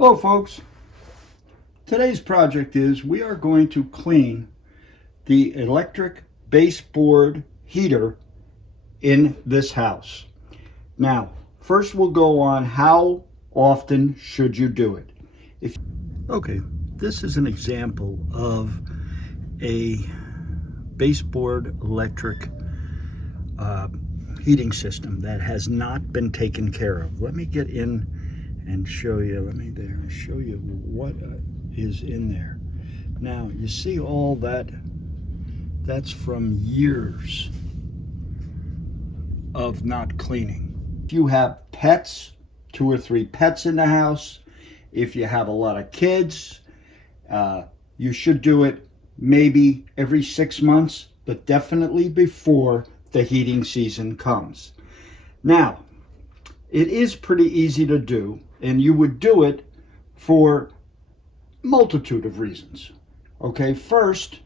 Hello folks, today's project is we are going to clean the electric baseboard heater in this house. Now, first we'll go on how often should you do it. Okay, this is an example of a baseboard electric heating system that has not been taken care of. Let me get in and show you. Show you what is in there. Now you see all that's from years of not cleaning. If you have pets, 2 or 3 pets in the house, if you have a lot of kids, you should do it maybe every 6 months, but definitely before the heating season comes. Now, it is pretty easy to do, and you would do it for a multitude of reasons. Okay, first,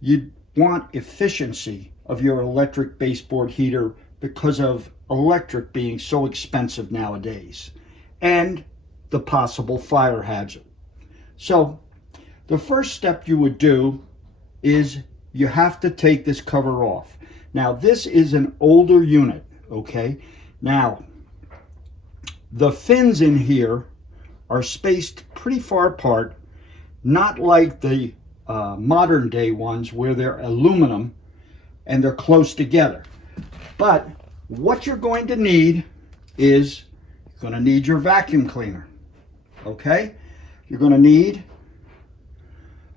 you want efficiency of your electric baseboard heater because of electric being so expensive nowadays, and the possible fire hazard. So, the first step you would do is you have to take this cover off. Now, this is an older unit, okay? Now, the fins in here are spaced pretty far apart, not like the modern day ones where they're aluminum and they're close together. But what you're going to need is you're going to need your vacuum cleaner, okay? You're going to need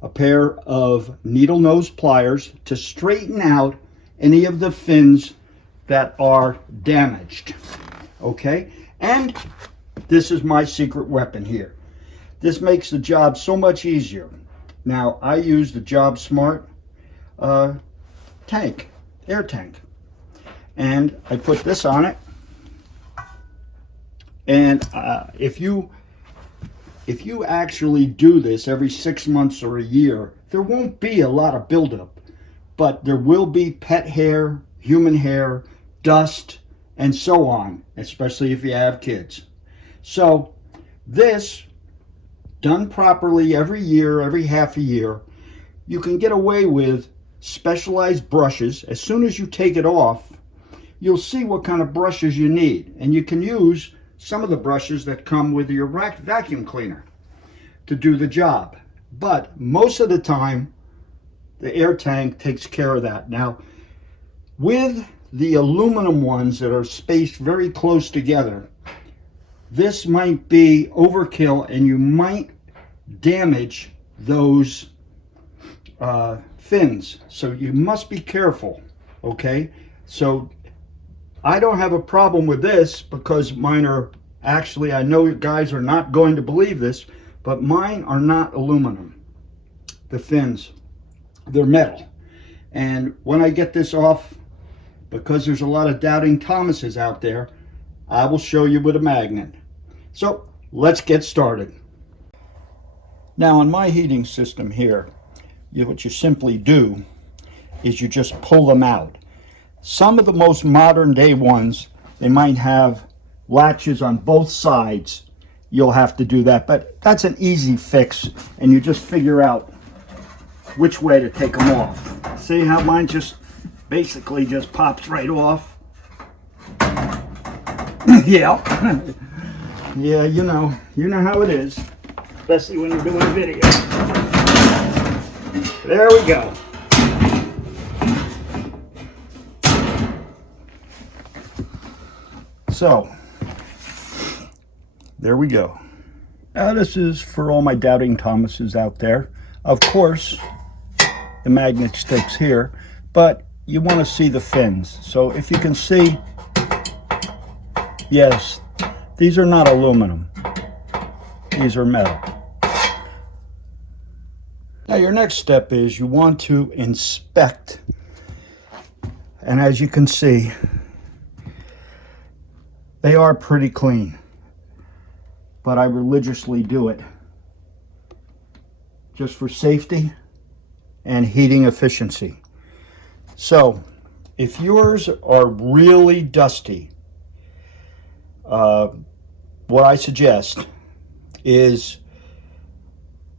a pair of needle nose pliers to straighten out any of the fins that are damaged, okay? And this is my secret weapon here. This makes the job so much easier. Now, I use the Job Smart air tank, and I put this on it. And if you actually do this every 6 months or a year, there won't be a lot of buildup, but there will be pet hair, human hair, dust, and so on, especially if you have kids. So this, done properly every year, every half a year, you can get away with specialized brushes. As soon as you take it off, you'll see what kind of brushes you need, and you can use some of the brushes that come with your vacuum cleaner to do the job. But most of the time, the air tank takes care of that. Now, with the aluminum ones that are spaced very close together, this might be overkill and you might damage those fins. So you must be careful, okay? So I don't have a problem with this because mine are actually, I know you guys are not going to believe this, but mine are not aluminum. The fins, they're metal. And when I get this off, because there's a lot of doubting Thomases out there, I will show you with a magnet. So let's get started. Now on my heating system here, what you simply do is you just pull them out. Some of the most modern day ones, they might have latches on both sides. You'll have to do that, but that's an easy fix, and you just figure out which way to take them off. See how mine just basically just pops right off? Yeah. Yeah, you know how it is, especially when you're doing a video. There we go. So, there we go. Now this is for all my doubting Thomases out there. Of course, the magnet sticks here, but you want to see the fins. So if you can see, yes, these are not aluminum. These are metal. Now your next step is you want to inspect. And as you can see, they are pretty clean. But I religiously do it just for safety and heating efficiency. So if yours are really dusty, what I suggest is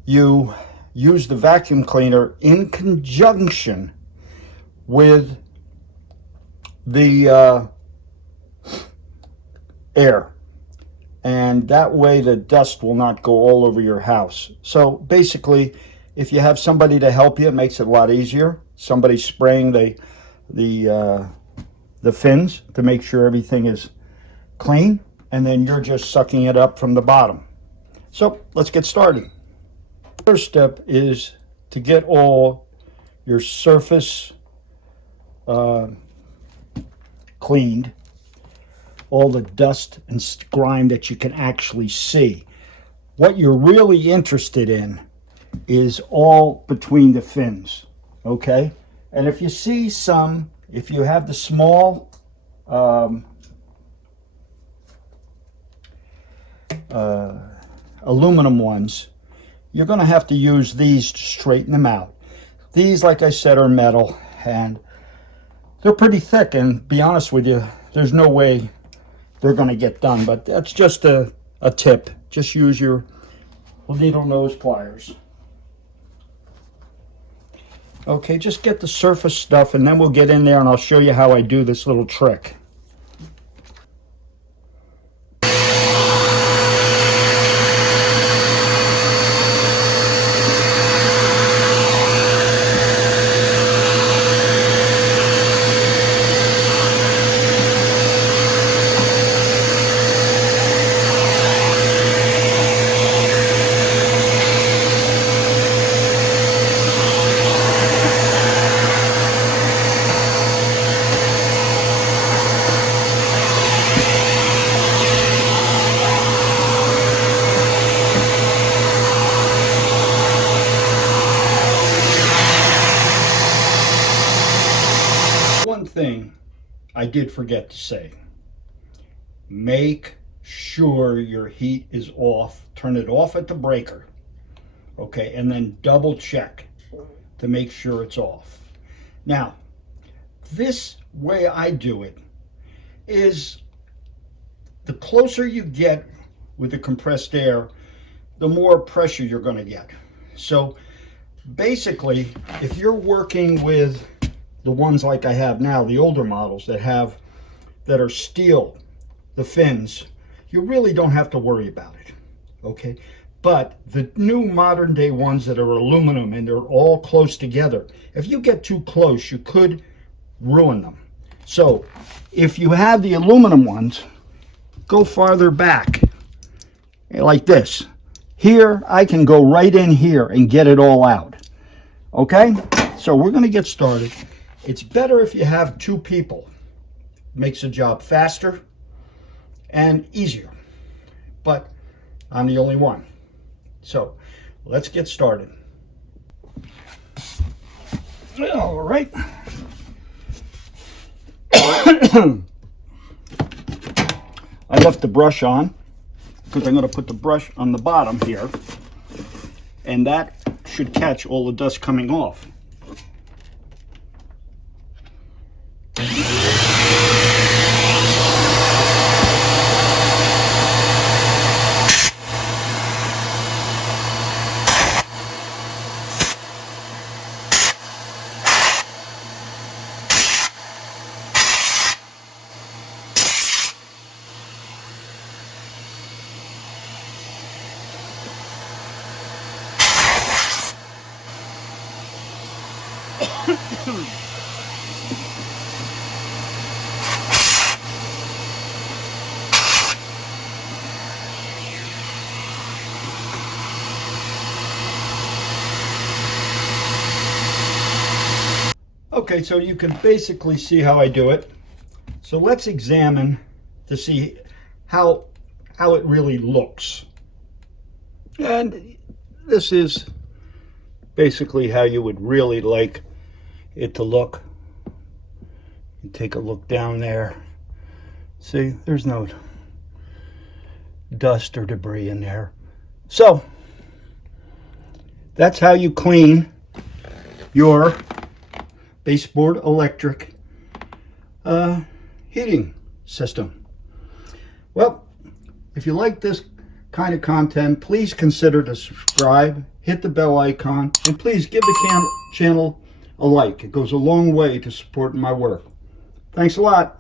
you use the vacuum cleaner in conjunction with the air, and that way the dust will not go all over your house. So basically, if you have somebody to help you, it makes it a lot easier. Somebody spraying the fins to make sure everything is clean, and then you're just sucking it up from the bottom. So let's get started. First step is to get all your surface cleaned, all the dust and grime that you can actually see. What you're really interested in is all between the fins, okay? And if you see some, if you have the small aluminum ones, you're going to have to use these to straighten them out. These, like I said, are metal, and they're pretty thick, and be honest with you, there's no way they're going to get done, but that's just a tip. Just use your needle nose pliers. Okay, just get the surface stuff, and then we'll get in there and I'll show you how I do this little trick. One thing I did forget to say: make sure your heat is off. Turn it off at the breaker, okay, and then double check to make sure it's off. Now, this way I do it is, the closer you get with the compressed air, the more pressure you're going to get. So basically, if you're working with the ones like I have now, the older models that are steel, the fins, you really don't have to worry about it, okay? But the new modern day ones that are aluminum and they're all close together, if you get too close, you could ruin them. So if you have the aluminum ones, go farther back, like this. Here, I can go right in here and get it all out, okay? So we're gonna get started. It's better if you have two people. Makes the job faster and easier. But I'm the only one. So let's get started. All right. I left the brush on because I'm going to put the brush on the bottom here, and that should catch all the dust coming off. Okay, so you can basically see how I do it. So let's examine to see how it really looks. And this is basically how you would really like it to look. You take a look down there. See, there's no dust or debris in there. So that's how you clean your baseboard electric heating system. Well, if you like this kind of content, please consider to subscribe, hit the bell icon, and please give the channel a like. It goes a long way to supporting my work. Thanks a lot.